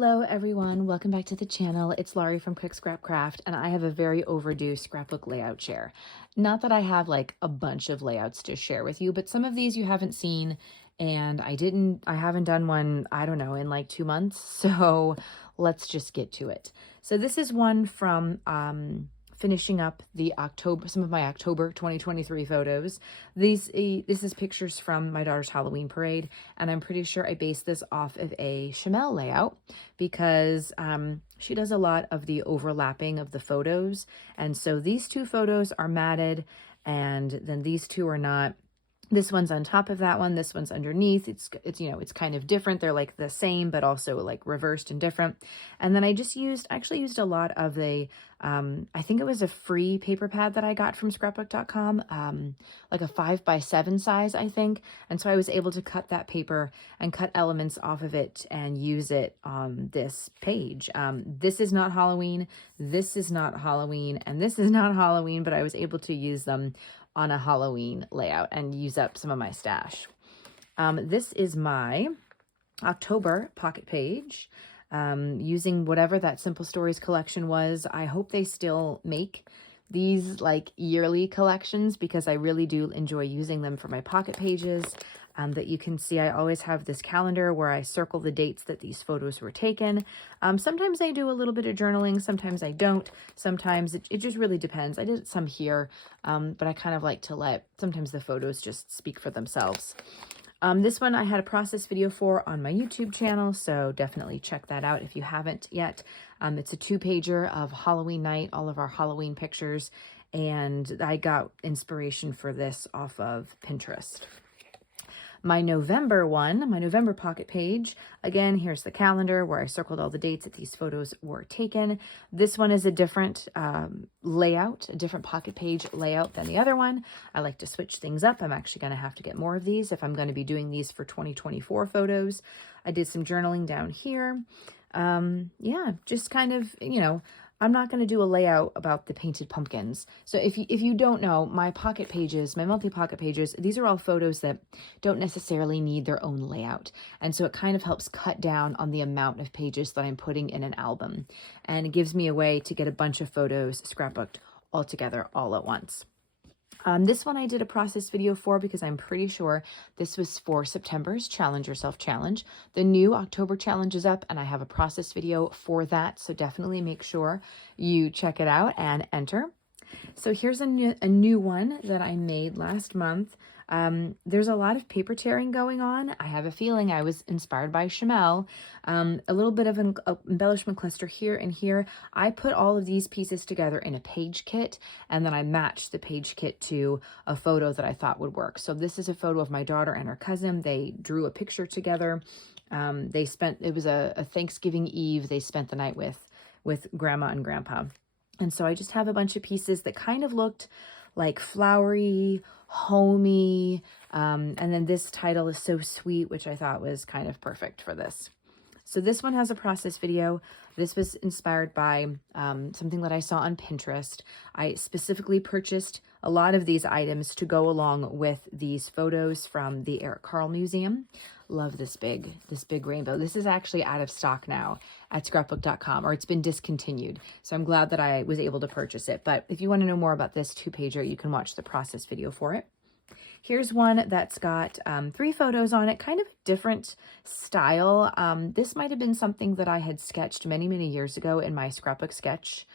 Hello everyone, welcome back to the channel. It's Laurie from Quick Scrap Craft, and I have a very overdue scrapbook layout share. Not that I have like a bunch of layouts to share with you, but some of these you haven't seen, and I haven't done one, I don't know, in like 2 months. So let's just get to it. So this is one from finishing up some of my October 2023 photos. This is pictures from my daughter's Halloween parade, and I'm pretty sure I based this off of a Chamel layout because she does a lot of the overlapping of the photos. And so these two photos are matted, and then these two are not. This one's on top of that one. This one's underneath. It's it's kind of different. They're like the same, but also like reversed and different. And then I actually used a lot of the, I think it was a free paper pad that I got from scrapbook.com, like a 5x7 size, I think. And so I was able to cut that paper and cut elements off of it and use it on this page. This is not Halloween. This is not Halloween. And this is not Halloween, but I was able to use them on a Halloween layout and use up some of my stash. This is my October pocket page, using whatever that Simple Stories collection was. I hope they still make these like yearly collections because I really do enjoy using them for my pocket pages. That you can see I always have this calendar where I circle the dates that these photos were taken. Sometimes I do a little bit of journaling, sometimes I don't. Sometimes it just really depends. I did some here, but I kind of like to let sometimes the photos just speak for themselves. This one I had a process video for on my YouTube channel, so definitely check that out if you haven't yet. It's a 2-pager of Halloween night, all of our Halloween pictures, and I got inspiration for this off of Pinterest. My November pocket page, again, here's the calendar where I circled all the dates that these photos were taken. This one is a different layout, a different pocket page layout than the other one. I like to switch things up. I'm actually going to have to get more of these if I'm going to be doing these for 2024 photos. I did some journaling down here. Yeah, just kind of, I'm not going to do a layout about the painted pumpkins. So if you don't know, my pocket pages, my monthly pocket pages, these are all photos that don't necessarily need their own layout. And so it kind of helps cut down on the amount of pages that I'm putting in an album. And it gives me a way to get a bunch of photos scrapbooked all together all at once. This one I did a process video for because I'm pretty sure this was for September's Challenge Yourself Challenge. The new October challenge is up and I have a process video for that. So definitely make sure you check it out and enter. So here's a new one that I made last month. There's a lot of paper tearing going on. I have a feeling I was inspired by Chamel. A little bit of an embellishment cluster here and here. I put all of these pieces together in a page kit, and then I matched the page kit to a photo that I thought would work. So this is a photo of my daughter and her cousin. They drew a picture together. It was a Thanksgiving Eve. They spent the night with Grandma and Grandpa. And so I just have a bunch of pieces that kind of looked like flowery, homey, and then this title is So Sweet, which I thought was kind of perfect for this. So this one has a process video. This was inspired by something that I saw on Pinterest. I specifically purchased a lot of these items to go along with these photos from the Eric Carle Museum. Love this big rainbow. This is actually out of stock now at scrapbook.com, or it's been discontinued. So I'm glad that I was able to purchase it. But if you want to know more about this 2-pager, you can watch the process video for it. Here's one that's got 3 photos on it, kind of a different style. This might have been something that I had sketched many, many years ago in my scrapbook sketch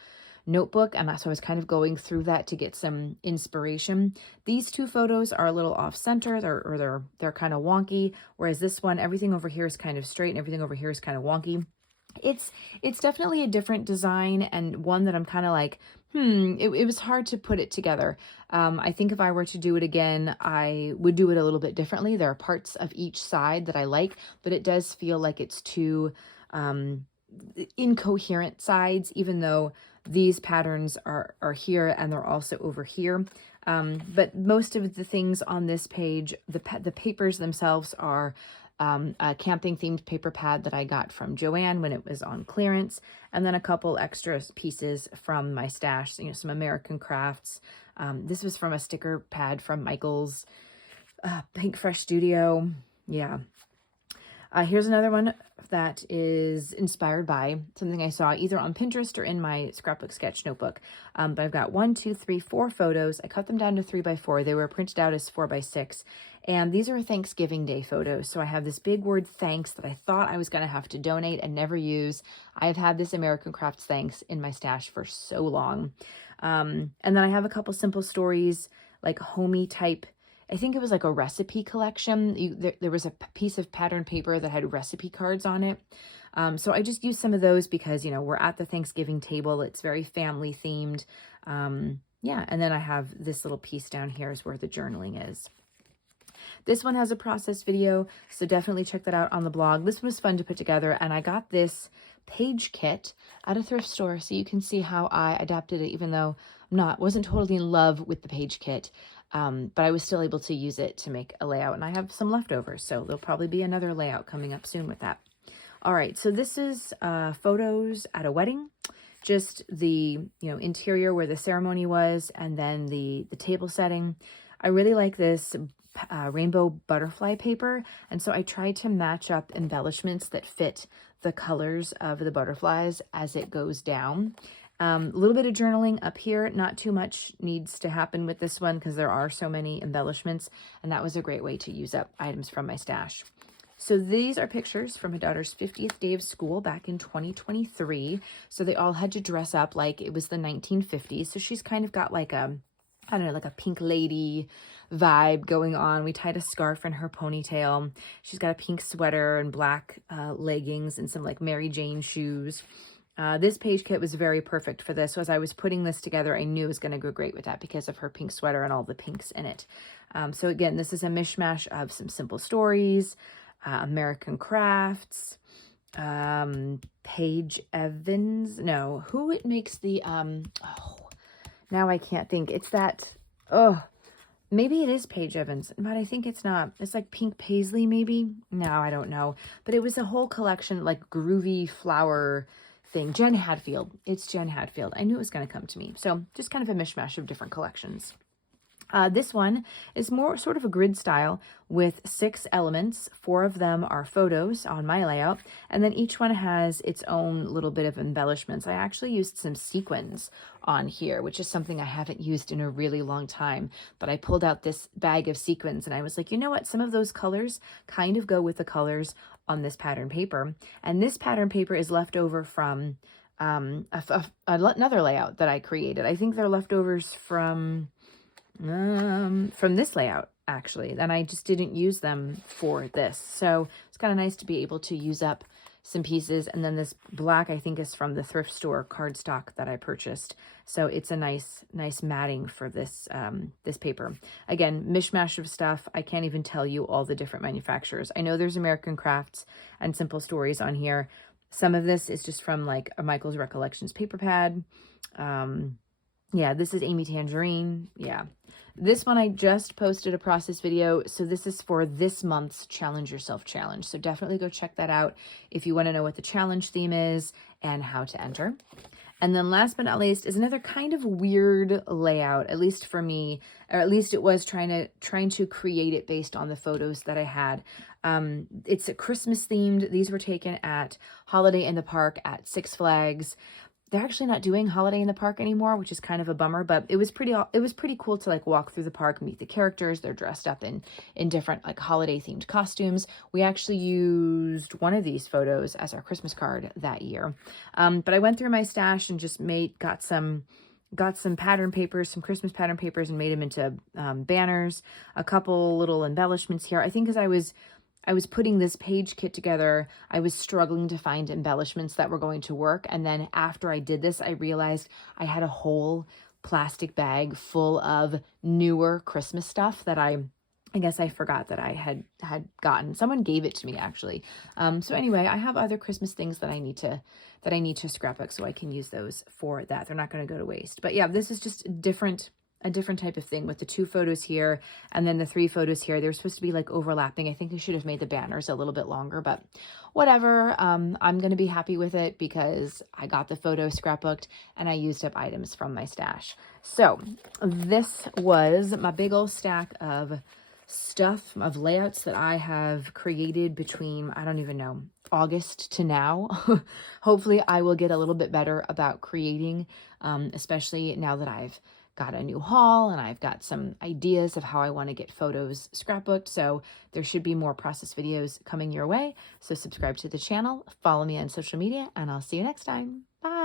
notebook, and so I was kind of going through that to get some inspiration. These 2 photos are a little off center, they're kind of wonky, whereas this one, everything over here is kind of straight and everything over here is kind of wonky. It's definitely a different design, and one that I'm kind of like, it was hard to put it together. I think if I were to do it again, I would do it a little bit differently. There are parts of each side that I like, but it does feel like it's two incoherent sides, even though these patterns are here and they're also over here. But most of the things on this page, the papers themselves are a camping themed paper pad that I got from Joann when it was on clearance, and then a couple extra pieces from my stash, some American Crafts. This was from a sticker pad from Michael's Pink Fresh Studio. Yeah. Here's another one that is inspired by something I saw either on Pinterest or in my scrapbook sketch notebook. But I've got 1, 2, 3, 4 photos. I cut them down to 3x4. They were printed out as 4x6. And these are Thanksgiving Day photos. So I have this big word thanks that I thought I was going to have to donate and never use. I have had this American Crafts thanks in my stash for so long. And then I have a couple simple stories, like homey type. I think it was like a recipe collection. There was a piece of pattern paper that had recipe cards on it. So I just used some of those because, you know, we're at the Thanksgiving table. It's very family themed. Yeah, and then I have this little piece down here is where the journaling is. This one has a process video, so definitely check that out on the blog. This was fun to put together, and I got this page kit at a thrift store, so you can see how I adapted it, even though wasn't totally in love with the page kit. But I was still able to use it to make a layout, and I have some leftovers, so there'll probably be another layout coming up soon with that. All right, so this is photos at a wedding, just the interior where the ceremony was, and then the table setting. I really like this rainbow butterfly paper, and so I tried to match up embellishments that fit the colors of the butterflies as it goes down. A little bit of journaling up here. Not too much needs to happen with this one because there are so many embellishments, and that was a great way to use up items from my stash. So these are pictures from my daughter's 50th day of school back in 2023. So they all had to dress up like it was the 1950s. So she's kind of got like a, I don't know, like a pink lady vibe going on. We tied a scarf in her ponytail. She's got a pink sweater and black leggings and some like Mary Jane shoes. This page kit was very perfect for this. So as I was putting this together, I knew it was going to go great with that because of her pink sweater and all the pinks in it. So again, this is a mishmash of some simple stories, American Crafts, Paige Evans. No, who it makes the, now I can't think. It's that, maybe it is Paige Evans, but I think it's not. It's like Pink Paisley, maybe. No, I don't know. But it was a whole collection, like groovy flower thing. Jen Hadfield. It's Jen Hadfield. I knew it was going to come to me. So just kind of a mishmash of different collections. This one is more sort of a grid style with 6 elements. 4 of them are photos on my layout, and then each one has its own little bit of embellishments. I actually used some sequins on here, which is something I haven't used in a really long time, but I pulled out this bag of sequins and I was like, you know what? Some of those colors kind of go with the colors on this pattern paper, and this pattern paper is left over from another layout that I created. I think they're leftovers from this layout, actually, and I just didn't use them for this. So it's kind of nice to be able to use up some pieces. And then this black, I think, is from the thrift store cardstock that I purchased. So it's a nice matting for this, this paper. Again, mishmash of stuff. I can't even tell you all the different manufacturers. I know there's American Crafts and Simple Stories on here. Some of this is just from like a Michael's Recollections paper pad. Yeah, this is Amy Tangerine. Yeah. This one I just posted a process video. So this is for this month's Challenge Yourself Challenge. So definitely go check that out if you want to know what the challenge theme is and how to enter. And then last but not least is another kind of weird layout, at least for me, or at least it was trying to create it based on the photos that I had. It's a Christmas themed. These were taken at Holiday in the Park at Six Flags. They're actually not doing Holiday in the Park anymore, which is kind of a bummer, but it was pretty cool to like walk through the park, meet the characters. They're dressed up in different like holiday themed costumes. We actually used one of these photos as our Christmas card that year. But I went through my stash and just got some pattern papers, some Christmas pattern papers, and made them into banners, a couple little embellishments here. I think as I was putting this page kit together, I was struggling to find embellishments that were going to work. And then after I did this, I realized I had a whole plastic bag full of newer Christmas stuff that I guess I forgot that I had gotten. Someone gave it to me, actually. So anyway, I have other Christmas things that I need to scrapbook, so I can use those for that. They're not going to go to waste. But yeah, this is just a different type of thing with the 2 photos here and then the 3 photos here. They're supposed to be like overlapping. I think I should have made the banners a little bit longer, but whatever. I'm going to be happy with it because I got the photo scrapbooked and I used up items from my stash. So this was my big old stack of stuff of layouts that I have created between, I don't even know, August to now. Hopefully I will get a little bit better about creating, especially now that I've got a new haul and I've got some ideas of how I want to get photos scrapbooked. So there should be more process videos coming your way. So subscribe to the channel, follow me on social media, and I'll see you next time. Bye.